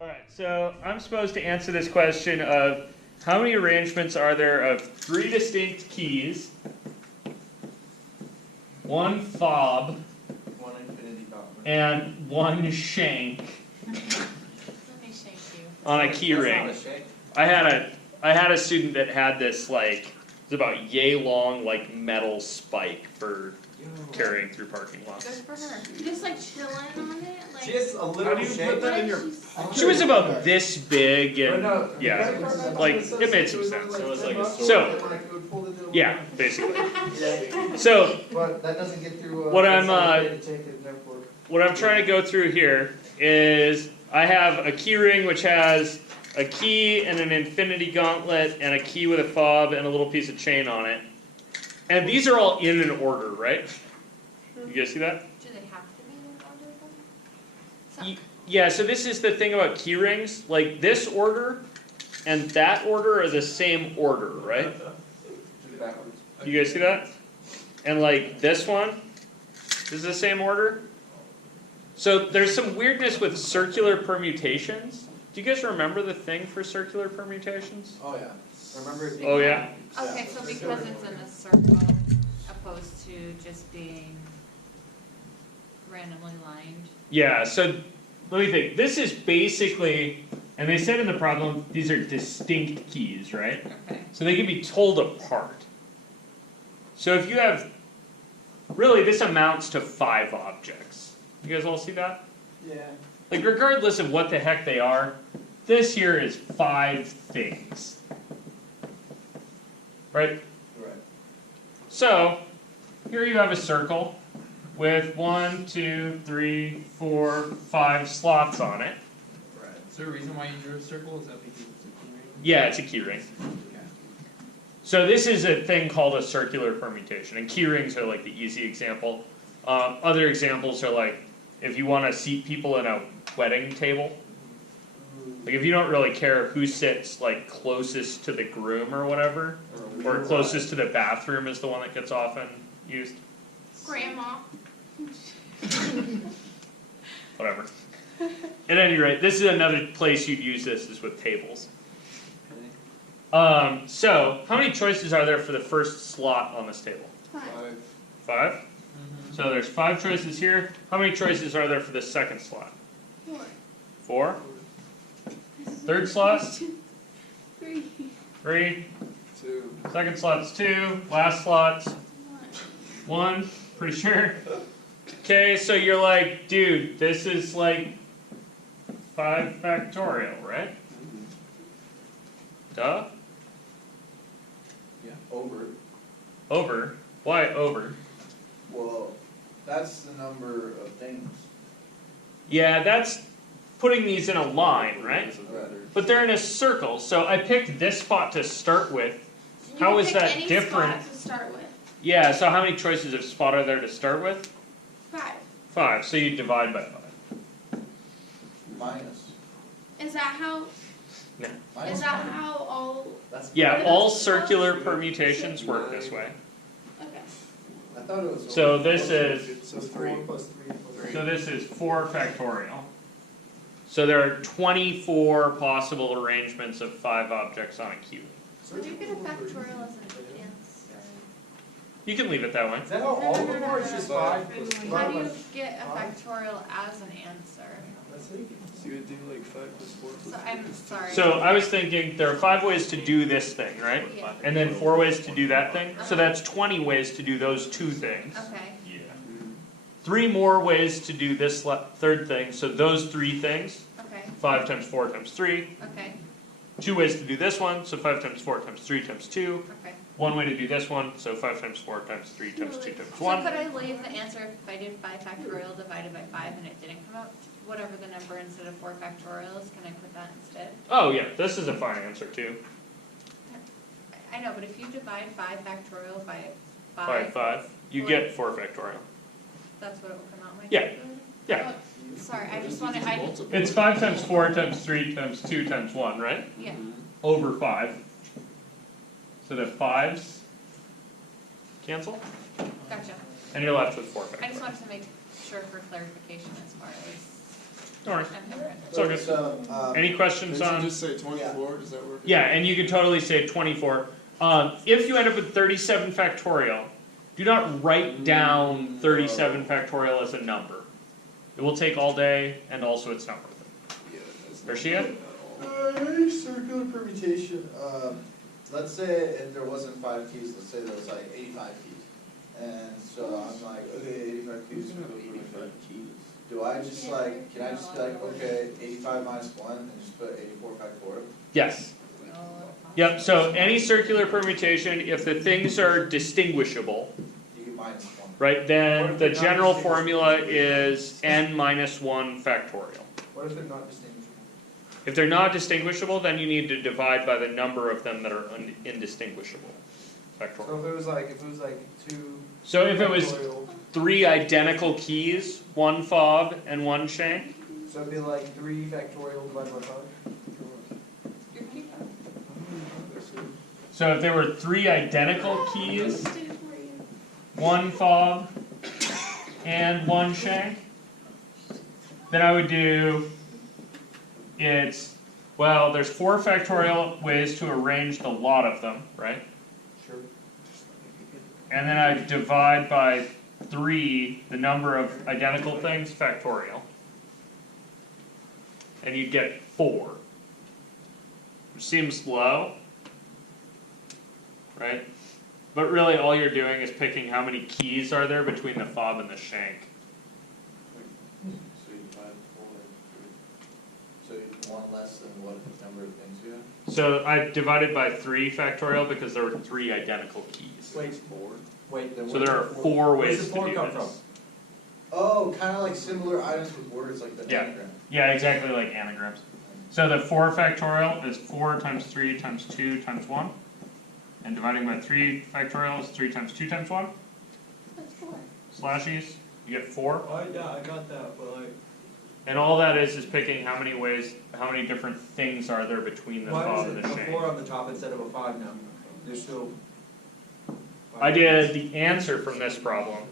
Alright, so I'm supposed to answer this question of how many arrangements are there of 3 distinct keys, 1 fob, 1 infinity gauntlet. and 1 shank Let me shake you. on a That's key not ring. a shake. I had a student that had this like, it was about yay long like metal spike for carrying through parking Good lots. for her. Just like chilling on it, like. She has a How little do you shake. put that in your She's- pocket? She was about this big and No, yeah, like it made some sense. It was like a sword. So yeah, basically. So But that doesn't get through. What I'm, to take it, therefore. what I'm trying to go through here is I have a key ring which has a key and an infinity gauntlet and a key with a fob and a little piece of chain on it. And these are all in an order, right? You guys see that? Do they have to be in order though? Ye- Yeah, so this is the thing about key rings. Like this order and that order are the same order, right? Backwards. You guys see that? And like this one is the same order. So there's some weirdness with circular permutations. Do you guys remember the thing for circular permutations? Oh yeah. Remember it being. Oh yeah? Okay, so because it's in a circle, opposed to just being randomly lined. Yeah, so let me think. This is basically, and they said in the problem, these are distinct keys, right? Okay. So they can be told apart. So if you have, really this amounts to 5 objects. You guys all see that? Yeah. Like regardless of what the heck they are, this here is 5 things. Right? Right. So, here you have a circle with 1, 2, 3, 4, 5 slots on it. Right. Is there a reason why you drew a circle? Is that because it's a key ring? Yeah, it's a key ring. Okay. So this is a thing called a circular permutation, and key rings are like the easy example. Other examples are like, if you want to seat people in a wedding table, like if you don't really care who sits like closest to the groom or whatever, or closest to the bathroom is the one that gets often used. Grandma. Whatever. At any rate, this is another place you'd use this is with tables. So, how many choices are there for the first slot on this table? 5. 5? So there's 5 choices here. How many choices are there for the second slot? 4. 4? Third slot? 3. 3. 2. Second slot's 2. Last slot's 1. Pretty sure. Okay, so you're like, dude, this is like 5 factorial, right? Duh. Yeah. Over. Over. Why over? Well, that's the number of things. Yeah, that's putting these in a line, right? But they're in a circle, so I picked this spot to start with. How is that different? Spot to start with. Yeah, so how many choices of spot are there to start with? 5. 5, so you divide by 5. Minus. Is that how? Minus Is that 1. how all? That's Yeah, all circular permutations work this way. Okay. I thought it was. So this is, So 3. so this is 4 factorial. So there are 24 possible arrangements of 5 objects on a cube. Did you get a factorial as an answer? You can leave it that way. Is that how all of them are? It's just 5? How do you get a factorial as an answer? So you would do like 5 plus 4 plus So I'm sorry. So I was thinking there are 5 ways to do this thing, right? Yeah. And then 4 ways to do that thing. So that's 20 ways to do those 2 things. Okay. Yeah. 3 more ways to do this third thing. So those 3 things. Okay. 5 times 4 times 3. Okay. 2 ways to do this one. So 5 times 4 times 3 times 2. Okay. 1 way to do this one. So 5 times 4 times 3 times 2 times So 1. could I leave the answer if I did 5 factorial divided by 5 and it didn't come out whatever the number instead of 4 factorials? Can I put that instead? Oh yeah, this is a fine answer too. I know, but if you divide 5 factorial by 5, By 5, you get 4 factorial. that's what it will come out like? Yeah. Yeah. Oh, sorry, I just wanted, It's 5 times 4 times 3 times 2 times 1, right? yeah. Over 5. So the 5s cancel, Gotcha. and you're left with 4 I factorial. just wanted to make sure for clarification as far as. No worries. I've never had It's all good. So, Any questions Didn't on? you just say 24, does that work? Yeah, and you could totally say 24. If you end up with 37 factorial, do not write down 37 factorial as a number. It will take all day, and also it's not worth it. Yeah, that's There not she is. good at all. any circular permutation, let's say if there wasn't 5 keys, let's say there was like 85 keys. And so I'm like, okay, 85 keys, so 85 keys. Do I just like, can I just be like, okay, 85 minus 1 and just put 84 factorial? Yes. Yep, so any circular permutation, if the things are distinguishable, You get minus 1. right, then the general formula is n minus 1 factorial. What if they're not distinguishable? If they're not distinguishable, then you need to divide by the number of them that are indistinguishable. Factorial. So if it was like 2. So if it was factorial, 3 identical keys, 1 fob and 1 shank, so it'd be like 3 factorial divided by 5. so if there were 3 identical keys, 1 fob and 1 shank, then I would do, well, there's 4 factorial ways to arrange the lot of them, right? Sure. And then I divide by 3 the number of identical things, factorial. And you get 4. Which seems low, right? But really all you're doing is picking how many keys are there between the fob and the shank. So you divide 4 by 3. So you want less than what number of things you have? So I divided by 3 factorial because there were 3 identical keys. Wait, then So there are 4 where's ways the to 4 do come this. Oh, kinda like similar items with words like the Yeah. anagram. Yeah, exactly like anagrams. So the 4 factorial is 4 times 3 times 2 times 1. And dividing by 3 factorial is 3 times 2 times 1. That's 4. Slashies, you get 4. Yeah, I got that, but like, And all that is picking how many ways, how many different things are there between the Why fob is and it the a shank. 4 on the top instead of a 5 now? There's still. I did the answer from this problem.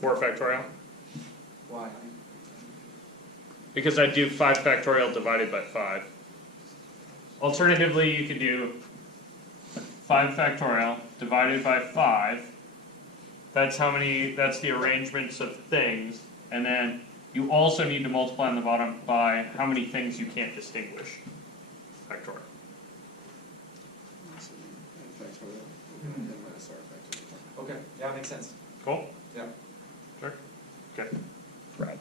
4 factorial. Why? Because I do 5 factorial divided by 5. Alternatively, you could do 5 factorial divided by 5. That's the arrangements of things. And then you also need to multiply on the bottom by how many things you can't distinguish. Factorial. Factorial, n minus r factorial. Okay, yeah, makes sense. Cool? Yeah. Sure? Okay. Right.